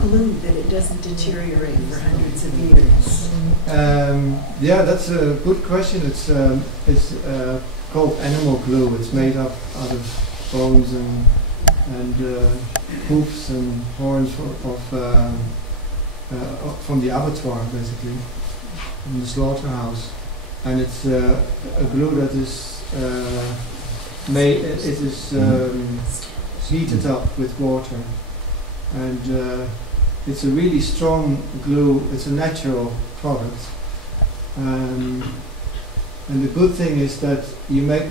glue that it doesn't deteriorate for hundreds of years? Yeah, that's a good question. It's called animal glue. It's made up out of bones and hoofs and horns from the abattoir, basically, from the slaughterhouse. And it's a glue that is heated up with water, and it's a really strong glue. It's a natural product, and the good thing is that you make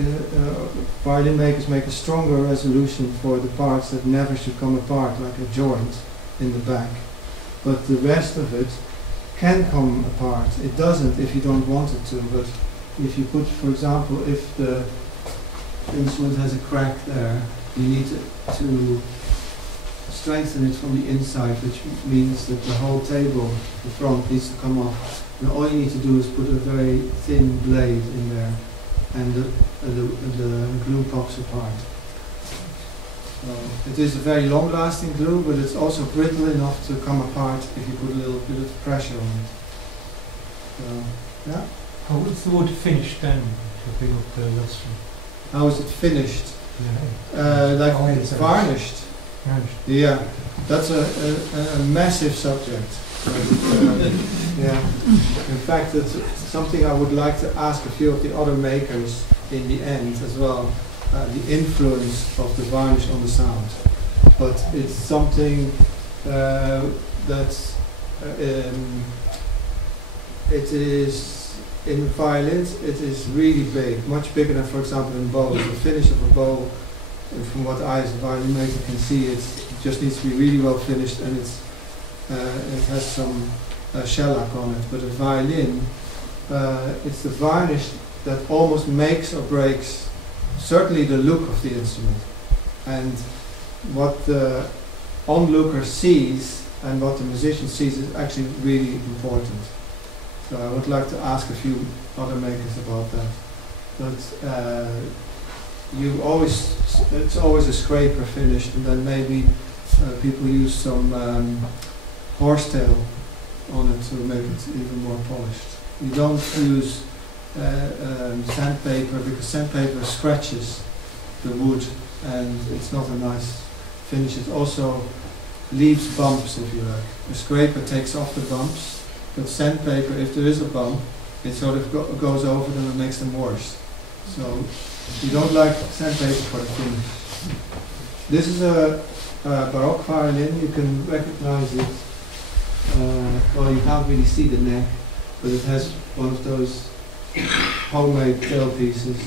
violin makers make a stronger resolution for the parts that never should come apart, like a joint in the back. But the rest of it can come apart. It doesn't if you don't want it to, but if you put, for example, if the instrument has a crack there, you need to strengthen it from the inside, which means that the whole table, the front, needs to come off. And all you need to do is put a very thin blade in there, and the glue pops apart. So it is a very long-lasting glue, but it's also brittle enough to come apart if you put a little bit of pressure on it. So, yeah. How is the wood finished then, to bring up the lustre? How is it finished? Yeah. Like varnished. Varnished. Yeah, that's a massive subject. Yeah. In fact, it's something I would like to ask a few of the other makers in the end as well. The influence of the varnish on the sound, but it's something that's it is in violins. It is really big, much bigger than, for example, in bows. The finish of a bow, from what I as a violin maker can see, it just needs to be really well finished, and it has some shellac on it. But a violin, it's the varnish that almost makes or breaks certainly the look of the instrument, and what the onlooker sees and what the musician sees is actually really important. So I would like to ask a few other makers about that. But it's always a scraper finish, and then maybe people use some horsetail on it to make it even more polished. You don't use sandpaper, because sandpaper scratches the wood and it's not a nice finish. It also leaves bumps, if you like. A scraper takes off the bumps, but sandpaper, if there is a bump, it sort of goes over them and makes them worse. So you don't like sandpaper for the finish. This is a Baroque violin. You can recognize it. Well, you can't really see the neck, but it has one of those homemade tailpieces,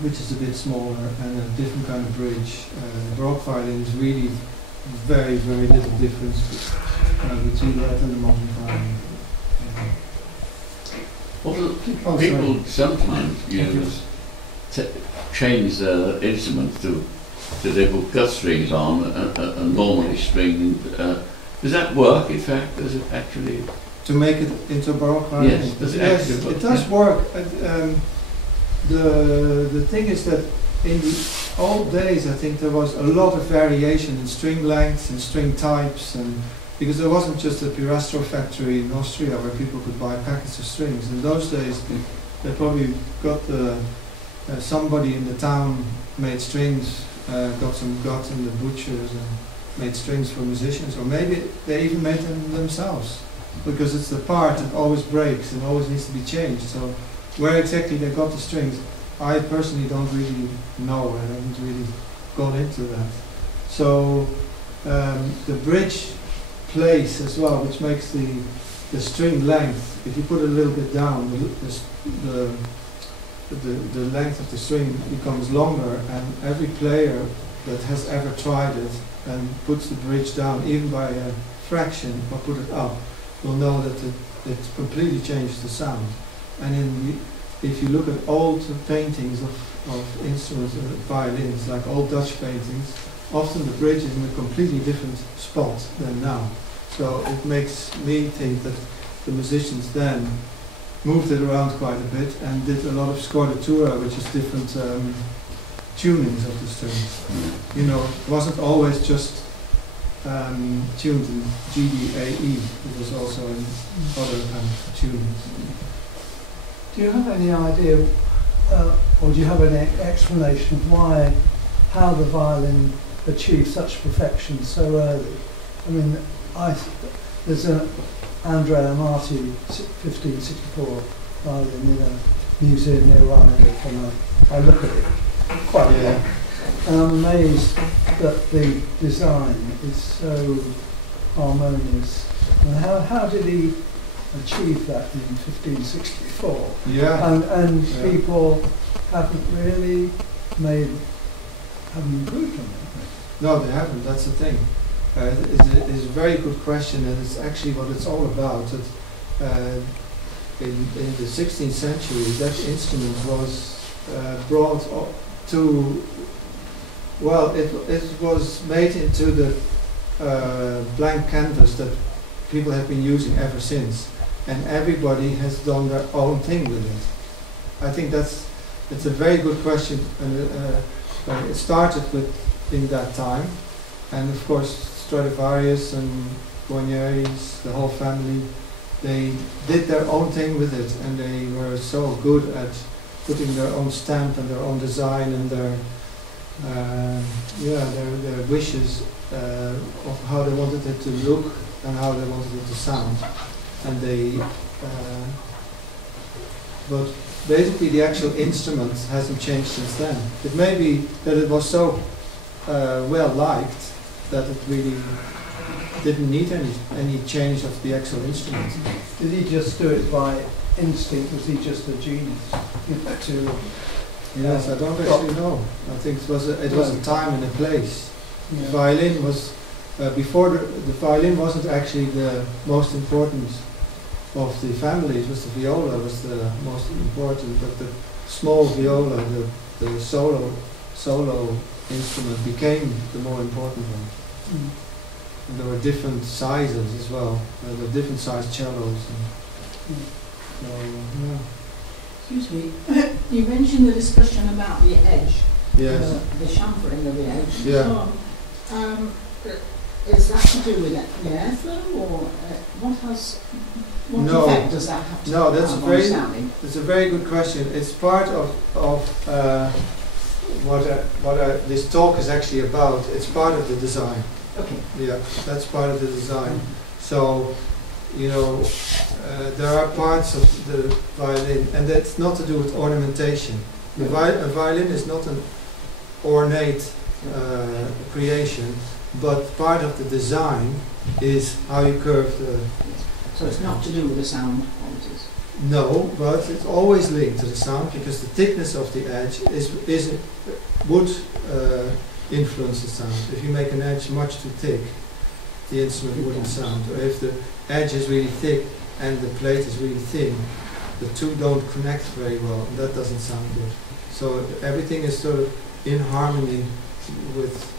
which is a bit smaller, and a different kind of bridge. The Baroque violin is really very, very little difference between that and the modern violin. Well, people sometimes change the instrument to they put gut strings on and normally stringed. Does that work? In fact, does it actually? To make it into a Baroque violin? Yes, does it yes, actually work? It does work. The thing is that in the old days, I think there was a lot of variation in string lengths and string types, and because there wasn't just a Pirastro factory in Austria where people could buy packets of strings. In those days, they probably got somebody in the town made strings, got some gut in the butchers and made strings for musicians, or maybe they even made them themselves, because it's the part that always breaks and always needs to be changed. So where exactly they got the strings, I personally don't really know. I haven't really gone into that. So the bridge place as well, which makes the string length, if you put it a little bit down, the length of the string becomes longer, and every player that has ever tried it and puts the bridge down, even by a fraction, or put it up, will know that it completely changes the sound. And if you look at old paintings of instruments, violins, like old Dutch paintings, often the bridge is in a completely different spot than now. So it makes me think that the musicians then moved it around quite a bit and did a lot of scordatura, which is different tunings of the strings. You know, it wasn't always just tuned in GDAE. It was also in other kind of tunings. Do you have any idea, or do you have any explanation of how the violin achieved such perfection so early? I mean, there's an Andrea Marti 1564 violin in a museum near Rhinebeck, and I look at it quite a lot. And I'm amazed that the design is so harmonious. And how did he achieve that in 1564? Yeah. And people haven't really haven't improved on it. No, they haven't. That's the thing. It's a very good question, and it's actually what it's all about. That in the 16th century, that instrument was brought to. Well, it was made into the blank canvas that people have been using ever since, and everybody has done their own thing with it. I think it's a very good question, and it started in that time, and of course Stradivarius and Guarneri's, the whole family, they did their own thing with it, and they were so good at putting their own stamp and their own design and their wishes of how they wanted it to look and how they wanted it to sound, and but basically the actual instrument hasn't changed since then. It may be that it was so well liked that it really didn't need any change of the actual instrument. Did he just do it by instinct? Was he just a genius? Yes, I don't actually know. I think it was a time and a place. Yeah. The violin was before the violin wasn't actually the most important of the family. It was the viola was the most important, but the small viola, the solo instrument, became the more important one. Mm. And there were different sizes as well. There were different sized cellos. So, yeah. Excuse me, you mentioned the discussion about the edge, Yes. the chamfering of the edge. Yeah. So, is that to do with the airflow, or what No. effect does that have to No, that's have a on very sounding? it's a very good question. It's part of what this talk is actually about. It's part of the design. Okay. Yeah, that's part of the design. So, there are parts of the violin, and that's not to do with ornamentation. A violin is not an ornate creation, but part of the design is how you curve the. So it's not to do with the sound qualities? No, but it's always linked to the sound, because the thickness of the edge would influence the sound. If you make an edge much too thick, the instrument wouldn't sound. Or if the edge is really thick and the plate is really thin, the two don't connect very well, and that doesn't sound good. So everything is sort of in harmony with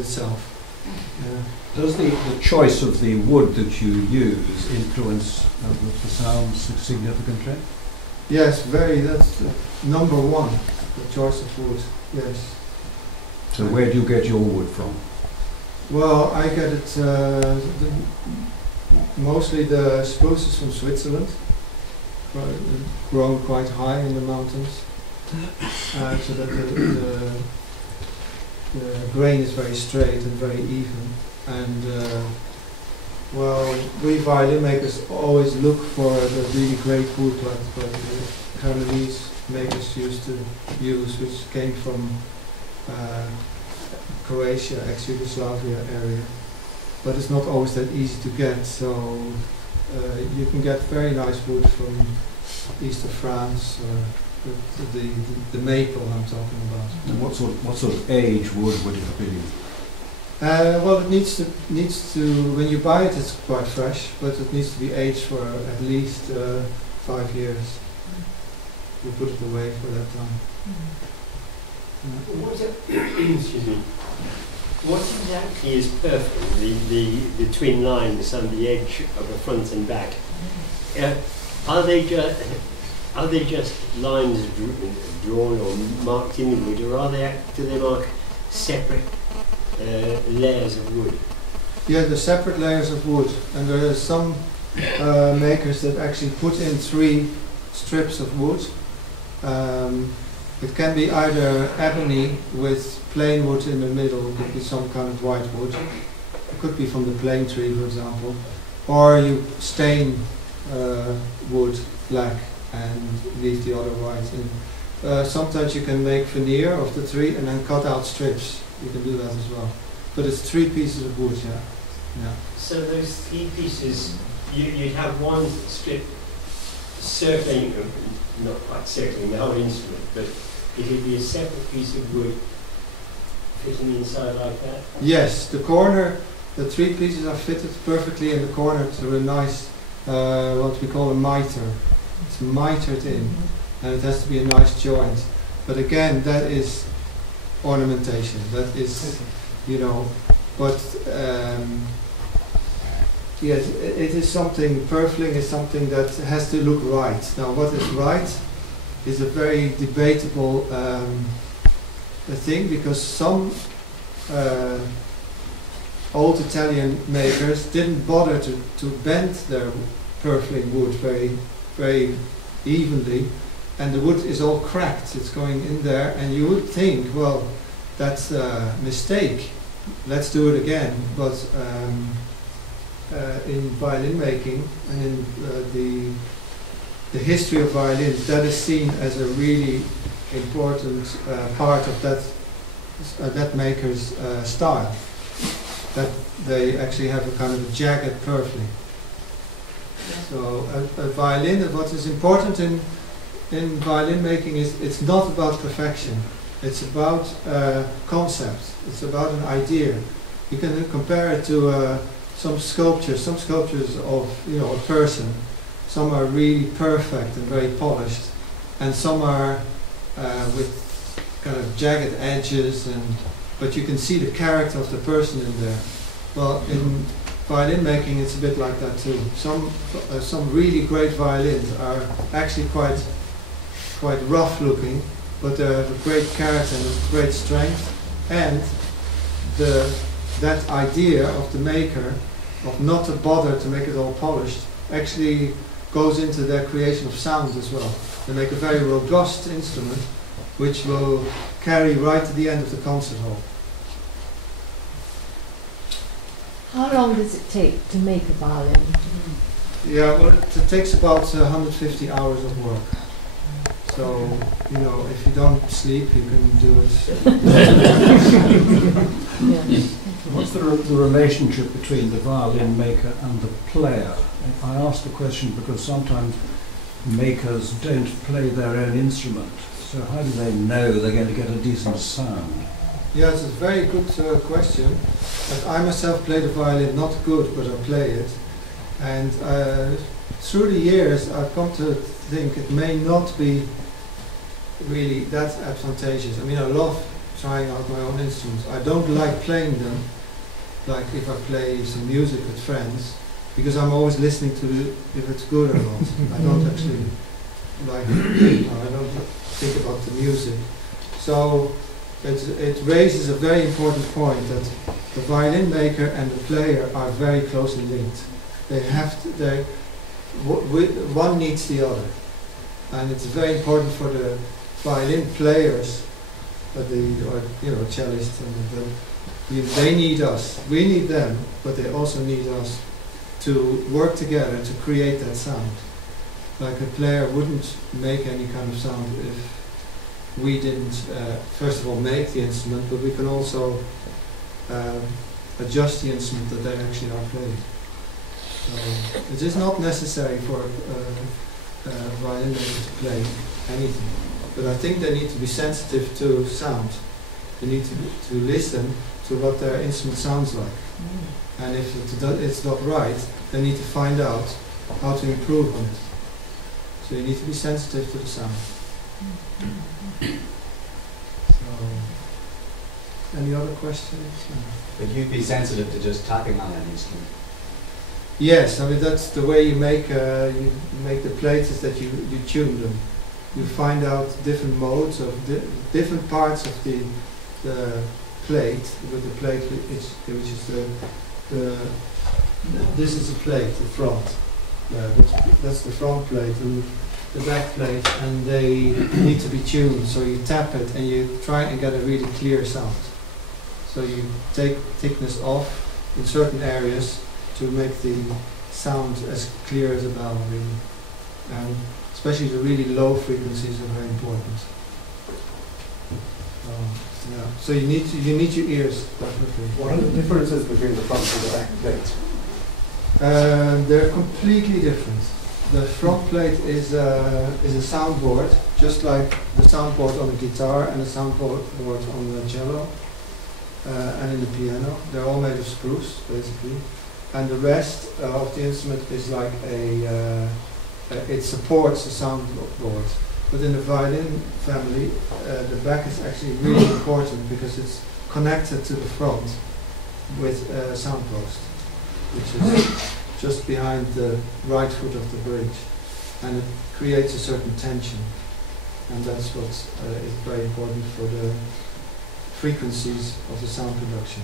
itself. Yeah. Does the choice of the wood that you use influence the sounds significantly? Yes, very. That's number one, the choice of wood. Yes. So where do you get your wood from? Well, I get it mostly the spruces from Switzerland, grown quite high in the mountains, so that the grain is very straight and very even. And we violin makers always look for the really great wood like the Carolese makers used to use, which came from Croatia, ex-Yugoslavia area, but it's not always that easy to get. So you can get very nice wood from east of France, the maple I'm talking about. And what sort of age wood would it be? Well, it needs to when you buy it, it's quite fresh, but it needs to be aged for at least 5 years. We put it away for that time. Excuse me. What exactly is perfect? The twin lines on the edge of the front and back. Are they just lines drawn or marked in the wood, or do they mark separate layers of wood. Yeah, the separate layers of wood, and there are some makers that actually put in 3 strips of wood. It can be either ebony with plain wood in the middle, it could be some kind of white wood. It could be from the plane tree, for example. Or you stain wood black and leave the other white in. Sometimes you can make veneer of the 3 and then cut out strips. You can do that as well. But it's 3 pieces of wood, yeah. Yeah. So those 3 pieces, you'd have one strip circling, not quite circling the whole instrument, but it would be a separate piece of wood fitting inside like that? Yes, the corner, the 3 pieces are fitted perfectly in the corner to a nice, what we call a mitre. It's mitered in, and it has to be a nice joint. But again, that is ornamentation. That is, you know, but yes, it is something. Purfling is something that has to look right. Now, what is right is a very debatable thing, because some old Italian makers didn't bother to bend their purfling wood very evenly, and the wood is all cracked. It's going in there, and you would think, well, that's a mistake. Let's do it again. But in violin making and in the history of violins, that is seen as a really important part of that maker's style. That they actually have a kind of a jagged purfling. So a violin, what is important in violin making is it's not about perfection. It's about concept. It's about an idea. You can compare it to some sculptures. Some sculptures of a person. Some are really perfect and very polished, and some are with kind of jagged edges, but you can see the character of the person in there. Well, in violin making, it's a bit like that too. Some really great violins are actually quite rough looking, but they have a great character and a great strength, and that idea of the maker of not to bother to make it all polished actually goes into their creation of sound as well. They make a very robust instrument which will carry right to the end of the concert hall. How long does it take to make a violin? Yeah, well, it takes about 150 hours of work. So, if you don't sleep, you can do it. Yeah. What's the relationship between the violin maker and the player? I ask the question because sometimes makers don't play their own instrument. So how do they know they're going to get a decent sound? Yeah, it's a very good question. But I myself play the violin, not good, but I play it. And through the years, I've come to think it may not be really that advantageous. I mean, I love trying out my own instruments. I don't like playing them, like if I play some music with friends, because I'm always listening to if it's good or not. I don't actually like it. I don't think about the music. So it raises a very important point that the violin maker and the player are very closely linked. They have to, one needs the other, and it's very important for the violin players, cellists, and they need us. We need them, but they also need us to work together to create that sound. Like a player wouldn't make any kind of sound if we didn't, first of all, make the instrument, but we can also adjust the instrument that they actually are playing. So it is not necessary for a violin maker to play anything, but I think they need to be sensitive to sound. They need to listen to what their instrument sounds like. And if it's not right, they need to find out how to improve on it. So you need to be sensitive to the sound. So, any other questions? But you'd be sensitive to just tapping on an instrument. Yes, I mean that's the way you make the plates, is that you tune them. You find out different modes of different parts of the plate, with the plate which is this is the plate, the front. That's the front plate and the back plate, and they need to be tuned. So you tap it and you try and get a really clear sound. So you take thickness off in certain areas to make the sound as clear as a bell, really. And especially the really low frequencies are very important. Yeah. So you need your ears, definitely. What are the differences between the front and the back plate? They're completely different. The front plate is a soundboard, just like the soundboard on the guitar and the soundboard on the cello and in the piano. They're all made of screws, basically. And the rest of the instrument is like it supports the soundboard. But in the violin family, the back is actually really important because it's connected to the front with a sound post, which is just behind the right foot of the bridge, and it creates a certain tension, and that's what is very important for the frequencies of the sound production.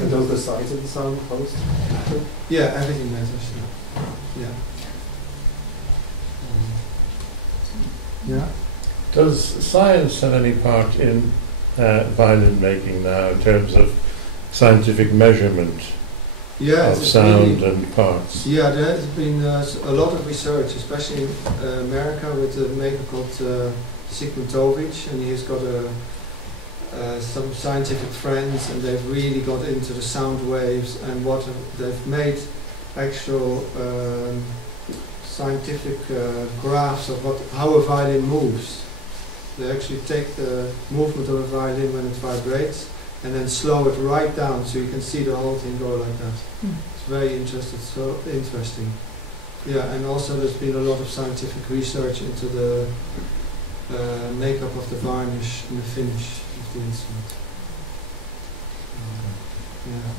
And does the size of the sound post matter? Yeah, everything matters. Yeah. Yeah. Does science have any part in violin making now in terms of scientific measurement of sound really, and parts? Yeah, there has been a lot of research, especially in America, with a maker called Sigmuntovich, and he's got some scientific friends, and they've really got into the sound waves and what they've made actual scientific graphs of how a violin moves. They actually take the movement of a violin when it vibrates and then slow it right down so you can see the whole thing go like that. It's very interesting. Yeah, and also there's been a lot of scientific research into the makeup of the varnish and the finish of the instrument. Yeah.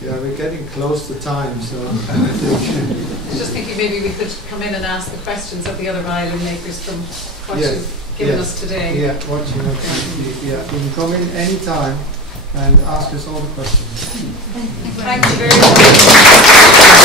Yeah, we're getting close to time, so I think. Just thinking maybe we could come in and ask the questions of the other violin makers from what you've given us today. Yeah, what you have. Yeah, you can come in any time and ask us all the questions. Thank you very much.